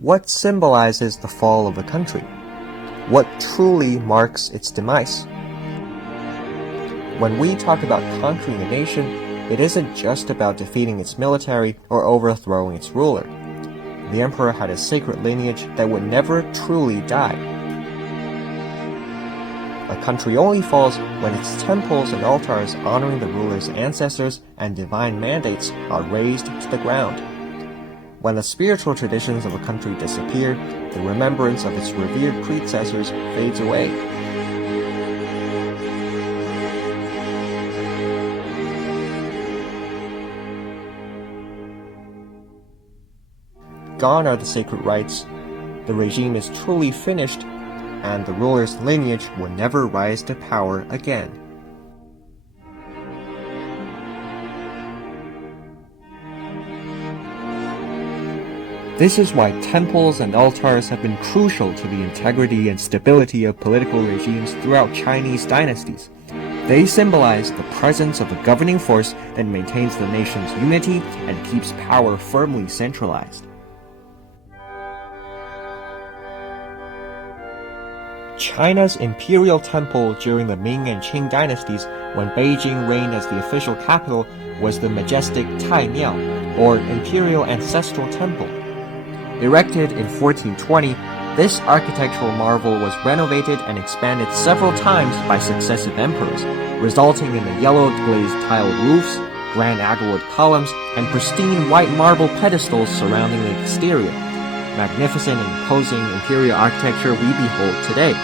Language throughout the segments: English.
What symbolizes the fall of a country? What truly marks its demise? When we talk about conquering a nation, it isn't just about defeating its military or overthrowing its ruler. The emperor had a sacred lineage that would never truly die. A country only falls when its temples and altars honoring the ruler's ancestors and divine mandates are razed to the ground. When the spiritual traditions of a country disappear, the remembrance of its revered predecessors fades away. Gone are the sacred rites, the regime is truly finished, and the ruler's lineage will never rise to power again. This is why temples and altars have been crucial to the integrity and stability of political regimes throughout Chinese dynasties. They symbolize the presence of a governing force that maintains the nation's unity and keeps power firmly centralized. China's imperial temple during the Ming and Qing dynasties, when Beijing reigned as the official capital, was the majestic Tai Miao, or Imperial Ancestral Temple. Erected in 1420, this architectural marvel was renovated and expanded several times by successive emperors, resulting in the yellow glazed tiled roofs, grand agarwood columns, and pristine white marble pedestals surrounding the exterior. Magnificent and imposing imperial architecture we behold today.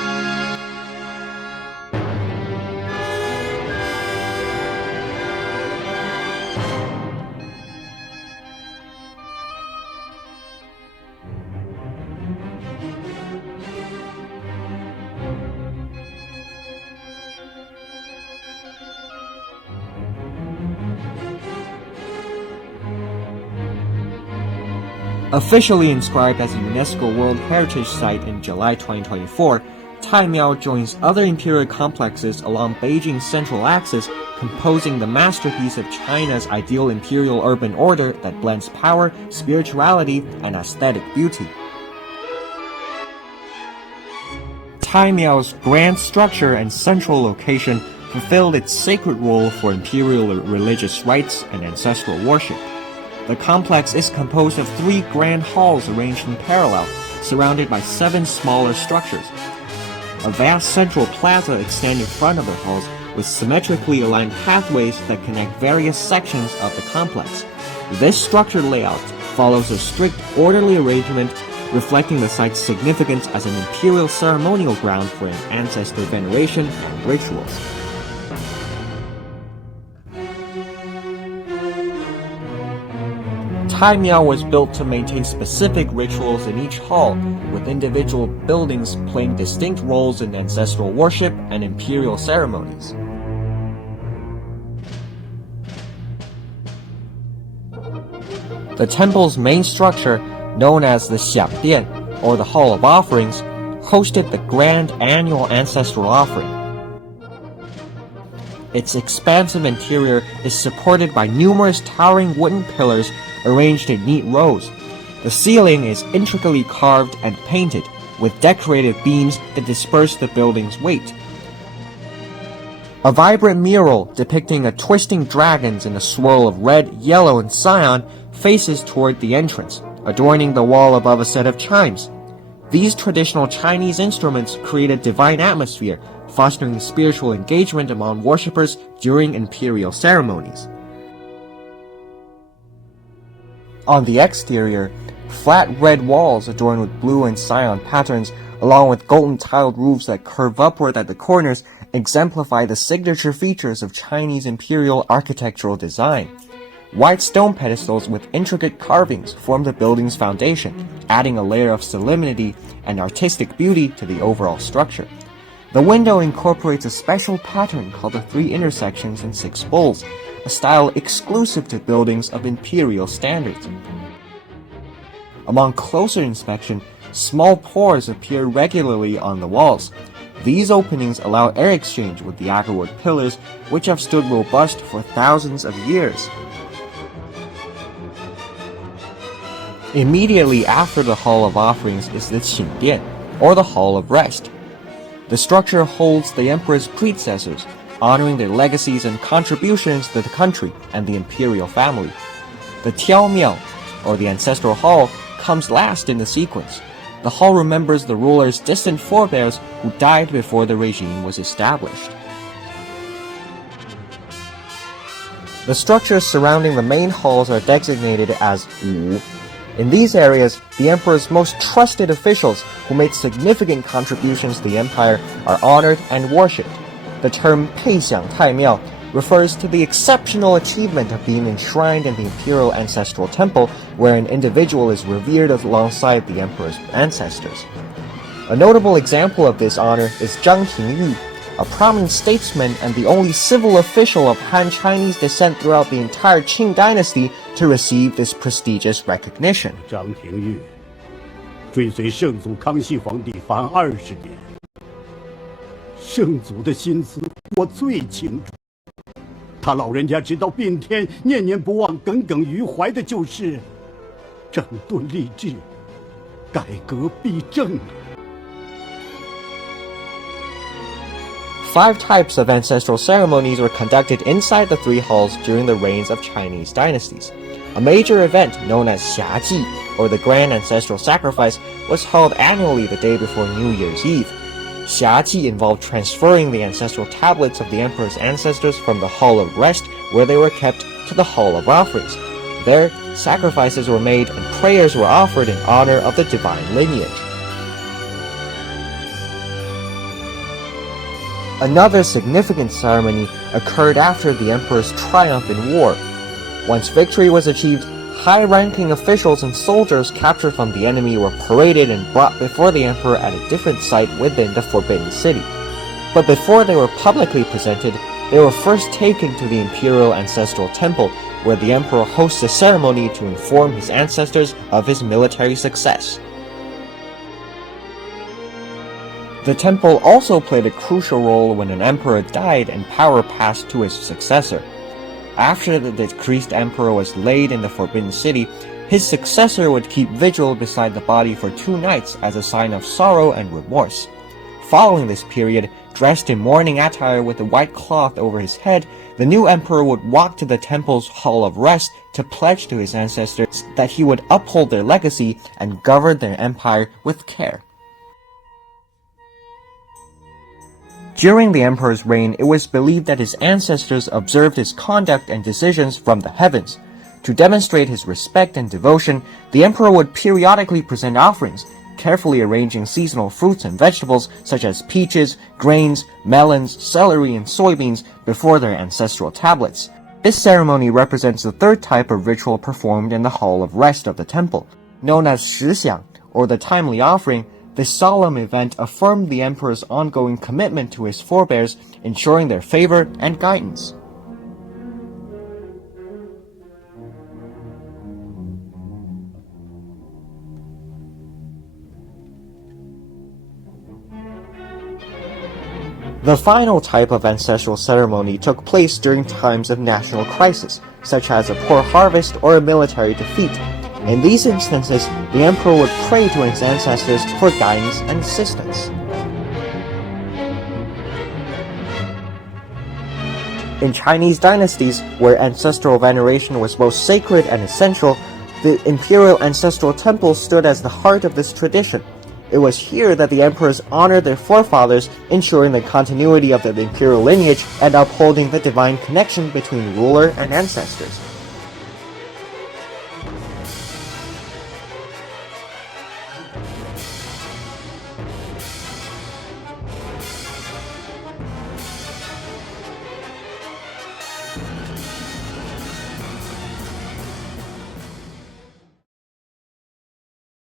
Officially inscribed as a UNESCO World Heritage Site in July 2024, Tai Miao joins other imperial complexes along Beijing's central axis, composing the masterpiece of China's ideal imperial urban order that blends power, spirituality, and aesthetic beauty. Tai Miao's grand structure and central location fulfilled its sacred role for imperial religious rites and ancestral worship. The complex is composed of 3 grand halls arranged in parallel, surrounded by 7 smaller structures. A vast central plaza extends in front of the halls with symmetrically aligned pathways that connect various sections of the complex. This structured layout follows a strict, orderly arrangement, reflecting the site's significance as an imperial ceremonial ground for ancestor veneration and rituals. Tai Miao was built to maintain specific rituals in each hall, with individual buildings playing distinct roles in ancestral worship and imperial ceremonies. The temple's main structure, known as the Xiangdian, or the Hall of Offerings, hosted the grand annual ancestral offering. Its expansive interior is supported by numerous towering wooden pillars arranged in neat rows. The ceiling is intricately carved and painted, with decorated beams that disperse the building's weight. A vibrant mural depicting a twisting dragons in a swirl of red, yellow, and cyan faces toward the entrance, adorning the wall above a set of chimes. These traditional Chinese instruments create a divine atmosphere, fostering spiritual engagement among worshippers during imperial ceremonies. On the exterior, flat red walls adorned with blue and cyan patterns, along with golden tiled roofs that curve upward at the corners, exemplify the signature features of Chinese imperial architectural design. White stone pedestals with intricate carvings form the building's foundation, adding a layer of solemnity and artistic beauty to the overall structure. The window incorporates a special pattern called the 3 intersections and 6 bowls, a style exclusive to buildings of imperial standards. Among closer inspection, small pores appear regularly on the walls. These openings allow air exchange with the agarwood pillars, which have stood robust for thousands of years. Immediately after the Hall of Offerings is the Qingdian, or the Hall of Rest. The structure holds the emperor's predecessors, honoring their legacies and contributions to the country and the imperial family. The Tiaomiao, or the ancestral hall, comes last in the sequence. The hall remembers the ruler's distant forebears who died before the regime was established. The structures surrounding the main halls are designated as Wu. In these areas, the emperor's most trusted officials who made significant contributions to the empire are honored and worshipped. The term Peixiang Taimiao refers to the exceptional achievement of being enshrined in the imperial ancestral temple, where an individual is revered alongside the emperor's ancestors. A notable example of this honor is Zhang Pingyu, a prominent statesman and the only civil official of Han Chinese descent throughout the entire Qing dynasty to receive this prestigious recognition. 张廷玉追随圣祖康熙皇帝凡20年，圣祖的心思我最清楚。他老人家直到病天，念念不忘、耿耿于怀的就是整顿吏治，改革弊政。5 types of ancestral ceremonies were conducted inside the 3 halls during the reigns of Chinese dynasties. A major event known as Xiaji, or the Grand Ancestral Sacrifice, was held annually the day before New Year's Eve. Xiaji involved transferring the ancestral tablets of the emperor's ancestors from the Hall of Rest, where they were kept, to the Hall of Offerings. There, sacrifices were made and prayers were offered in honor of the divine lineage. Another significant ceremony occurred after the emperor's triumph in war. Once victory was achieved, high-ranking officials and soldiers captured from the enemy were paraded and brought before the emperor at a different site within the Forbidden City. But before they were publicly presented, they were first taken to the imperial ancestral temple, where the emperor hosts a ceremony to inform his ancestors of his military success. The temple also played a crucial role when an emperor died and power passed to his successor. After the deceased emperor was laid in the Forbidden City, his successor would keep vigil beside the body for 2 nights as a sign of sorrow and remorse. Following this period, dressed in mourning attire with a white cloth over his head, the new emperor would walk to the temple's Hall of Rest to pledge to his ancestors that he would uphold their legacy and govern their empire with care. During the emperor's reign, it was believed that his ancestors observed his conduct and decisions from the heavens. To demonstrate his respect and devotion, the emperor would periodically present offerings, carefully arranging seasonal fruits and vegetables such as peaches, grains, melons, celery, and soybeans before their ancestral tablets. This ceremony represents the 3rd type of ritual performed in the Hall of Rest of the temple. Known as Shixiang, or the timely offering, this solemn event affirmed the emperor's ongoing commitment to his forebears, ensuring their favor and guidance. The final type of ancestral ceremony took place during times of national crisis, such as a poor harvest or a military defeat. In these instances, the emperor would pray to his ancestors for guidance and assistance. In Chinese dynasties, where ancestral veneration was both sacred and essential, the imperial ancestral temple stood as the heart of this tradition. It was here that the emperors honored their forefathers, ensuring the continuity of the imperial lineage and upholding the divine connection between ruler and ancestors.